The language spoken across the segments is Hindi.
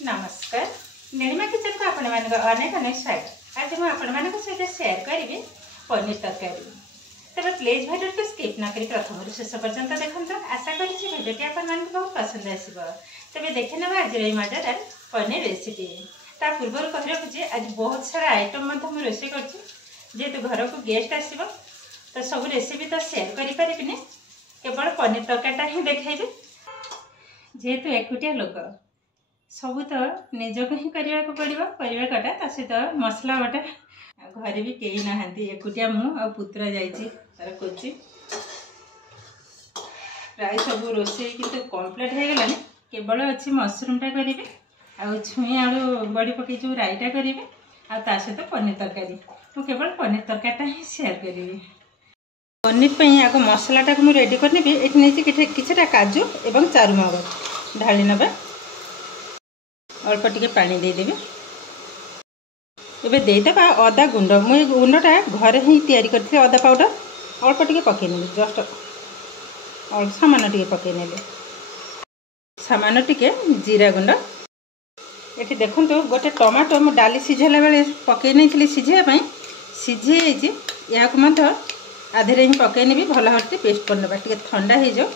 नमस्कार नीलिमा किचन को आपण मान अनेक अनेक स्वागत। आज मुझे आपण मान सहित शेयर करी पनीर तरकारी। तेज प्लीज भिडियो को स्किप न करी प्रथम शेष पर्यंत देखते। आशा करी भिडियोटी आपण बहुत पसंद आसो। तेज देखे ना आज मजेदार पनीर रेसिपी। ता पूर्व कह रखुचे आज बहुत सारा आइटम मुझे रोषे करेतु घर को गेस्ट आसो तो सब रेसिपी तो शेयर करें केवल पनीर तरकारीटा ही देखेबी। जेहेतु एकुटिया लोक सब तो निजक ही करने को पड़ो परिवाटा ता सहित मसला बटा घरे भी कई ना एकुटिया मु आ पुत्रा जार कोची प्राय सब रोषे कि कम्प्लीट हो गलानी। केवल अच्छी मसरूमटा करी आ छुई आलू बड़ी पकई जो राईटा करी आ सहित पनीर तरकारी मु केवल पनीर तरकारीटा ही शेयर करी। पनीर आग मसलाटा को रेडी करनी ये किसी काजू एवं चारुमगज ढाली नवा। अल्प टिके पानी देदेवी। एबे देदेबा अदा गुंड मुझे गुंडटा घरे ही तैयारी करथि। अदा पाउडर अल्प टिके पकेने जस्ट अल्प सामान टिके पकेने सामान टिके जीरा गुंड। ये देखो गोटे टमाटो मु डाली सिझेला बेले पकई नहीं सिझाई सिझे या आधे ही पकईने भी भल भाव पेस्ट करने टे ठंडा हो जाओ।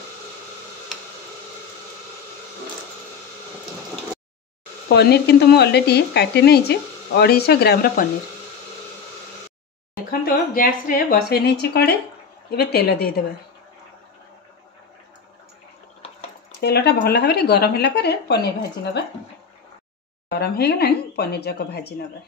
पनीर किंतु मु ऑलरेडी काटी नहीं 250 ग्राम पनीर। देखो गैस रे बसई नहीं कड़े ये तेल देदेबा। तेलटा भल भाव गरम होला परे पनीर भाजी नवा। गरम हो गला पनीर जाक भाजी नवा।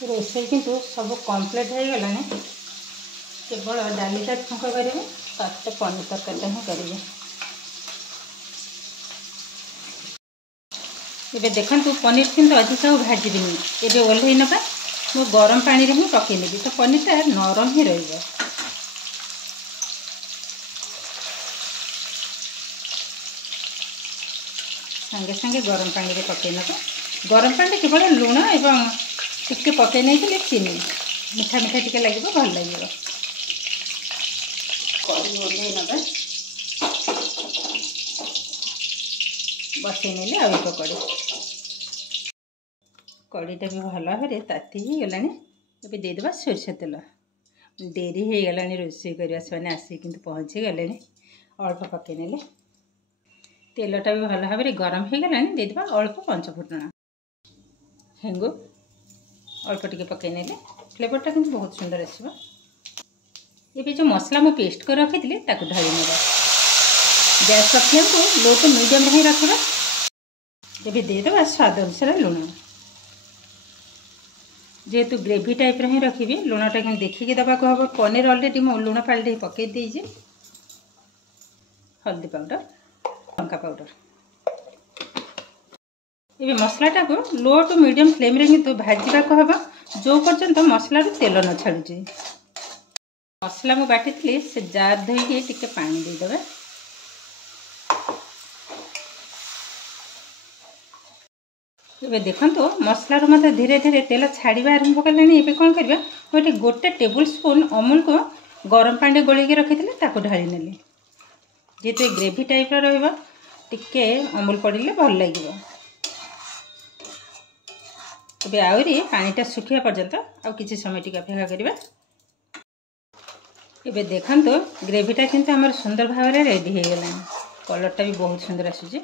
रोषे किंतु सब कम्प्लीट हो गला। केवल डालीटा छुंक करेंगे तो पनीर तरकारीटा ही करेंगे। ये देखो पनीर किंतु अधिक भाजबी ये ओल्लई नवा। मु गरम पानी ही पकईनेबी तो पनीरटा नरम ही रही। सांगे सांगे गरम पानी में पकई नवा। गरम पानी केवल लुण एवं टिके पकई नहीं चीनी मीठा मीठा टिके लगे भल लगे। कड़ी ओल्लई नवा बसई ने आउ एक कड़ीटा भी भल भाव ताती ही गलानी। ये देदेबा सोरिष तेल। डेरी हो गला रोषे करवा से आसिक कि पहुँची गले। अल्प पकईने तेलटा भी भल भाव गरम हो गला। देदेबा अल्प पंचफुटण हेंगु अल्प टिके पकईने फ्लेवरटा किंतु बहुत सुंदर आसो। ये जो मसला मु पेस्ट कर रखी ढाली ना। गैस फ्लेम को लो टू मीडियम ही रखा। ये देदेबा स्वाद अनुसार लुण। जेहेतु ग्रेवी टाइप ही रखी लुणटा कि देखिए दबा को हम। पनीर ऑलरेडी मु लुण पाली पकई देजी। हल्दी पाउडर लंका पाउडर। ये मसलाटा को लो टू मीडियम फ्लेम रे किंतु भाजवा को हम जो पर्यंत मसला तेल न छाड़ुची। मसला मु बाटी से जार धोई टिके पानी देदेबा। ये देखो मसला रू मत धीरे धीरे तेल छाड़ा आरंभ कले। ये कौन करवा गोटे गोटे टेबुल स्पून अमूल को गरम पानी गोल रखी ढाली नेली। जेहेतु ग्रेवी टाइप रे अमूल पड़े भल लगे। ये आहरी पानीटा सुखा पर्यंत आउ किसी समय टी अपेक्षा करवा। ये देखो ग्रेवीटा किंतु आमर सुंदर भाव में रेडी हो गला। कलरटा भी बहुत सुंदर आसूची।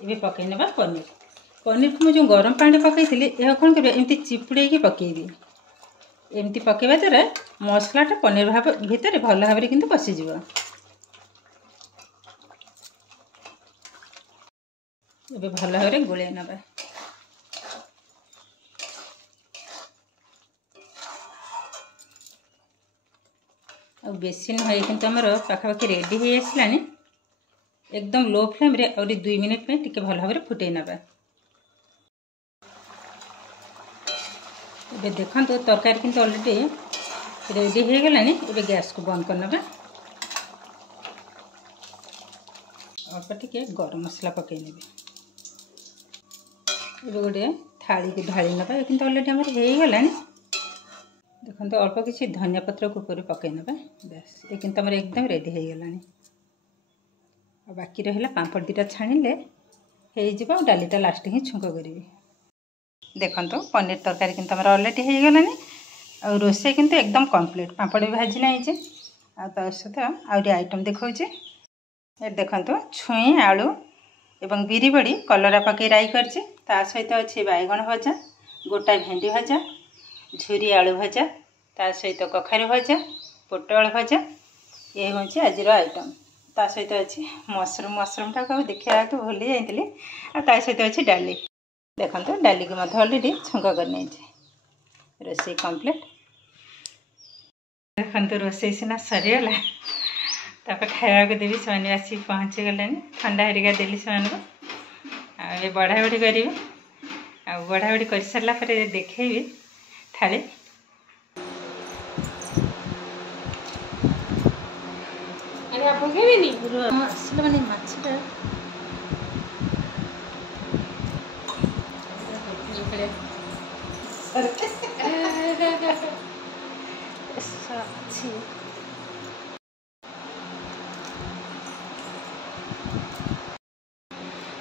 ये पकई ना पनीर। पनीर को मुझे गरम पानी पकई यह कौन कर एमती चिपुड़े पकईबी। एमती पकईवा द्वारा मसलाटा पनीर भाव भितर भल भाव में पशिज। ये भल भाव में गोले नवा। बेसी नुह कि आमर पाखापाखि रेडी हो आसला। एकदम लो फ्लेम रे और 2 मिनिट में टिके भल भाव फुटे नबा। ये देखो तरकारी किंतु ऑलरेडी रेडी हो गलानी। ये गैस को बंद करना। अल्प टिके गरम मसला पकई ने। गोटे थाली को ढाली ना किंतु ऑलरेडी आम हो गलानी। देखो तो अल्प किसी धनिया पत्र को ऊपर पकई ना। बस ये किंतु आम एकदम रेडी हो गलानी। बाकी रहा पांपड़ दुटा छाणिले हो डालीटा लास्ट ही छुंक करी। देखो तो पनीर तरकारी किंतु आम ऑलरेडी हो गलानी। और रोसे किंतु एकदम कंप्लीट। पांपड़ भी भाजी ना आ सहित आउरी आइटम देखौचे। ये देखो तो छुई आलू एवं बिरी बड़ी कलरा पकई राई करछि। ता सहित अच्छे बैगण भजा, गोटा भेंडी भजा, झुरी आलू भजा, ता सहित कखारू भजा, पोटल भजा। ये हूँ आज आइटम। ता सहित अच्छे मशरूम टाक देखा तो भूली जाइली। ता सहित अच्छे डाली। देखो डाली की ऑलरेडी छुंक कर रोसे कंप्लीट। देखो रोसे सीना सरीगला। तापर खाया को देवी से आसी पहुँची गले। ठंडा हरिका देली से बढ़ा बढ़ी करी। बढ़ा बढ़ी कर सारा देखी थाली। अरे आप आसला मानी मछटा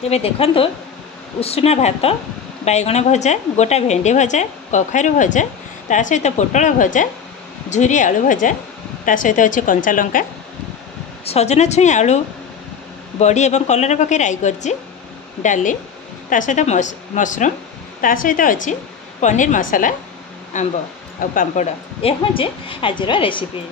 ये देखो उषुना भात, बैगण भजा, गोटा भेंडी भजा, कखारू भजा, ता सहित पोटल भजा, झुरी आलू भजा, ता सहित अच्छे कंचा लंका, सजना छुई आलू बड़ी एवं कलर पकई राई करछि, डाली, ता सहित मशरूम, ता सहित अच्छी पनीर मसाला, आंब आ पांपड़। यह हूँ आज रेसिपी।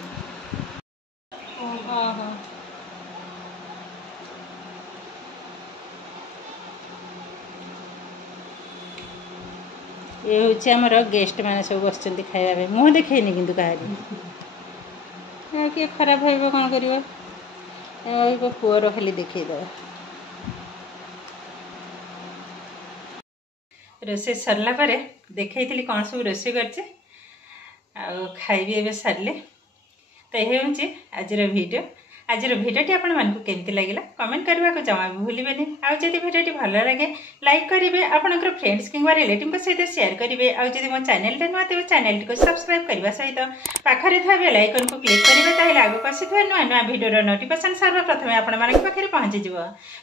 ये हूँ आमर गेस्ट मैंने सब बस खाया मुँह देखनी किंतु कहारी किए खराब भाव कौन कर पुअर खाली देखईद। रोसे सरला देखी कौन सब रोसे कर खाइबी एवं सारे। तो यह हूँ आज वीडियो। आज भिडियोटी आपण मानक केमती लगिला कमेंट करने को जमा भी भूलें। आदि भिडियोटी भल लगे लाइक करेंगे, आपंकर फ्रेंड्स कि रिलेटिव सहित शेयर करेंगे। आदि मो चैनल नुआ तेज चैनल को सब्सक्राइब करने सहित पाखरे था बेल आइकन को क्लिक करेंगे। आगे आसी नुआ नुआ भिडियो नोटिफिकेशन सर्वप्रथम आपण पाखे पहुँचीज।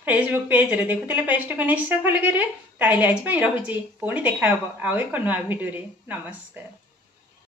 फेसबुक पेज रे देखुले पेज को निश्चय फॉलो करेंगे। ताहले आज रोचे पुणी देखा आउ एक नुआ भिडियो। नमस्कार।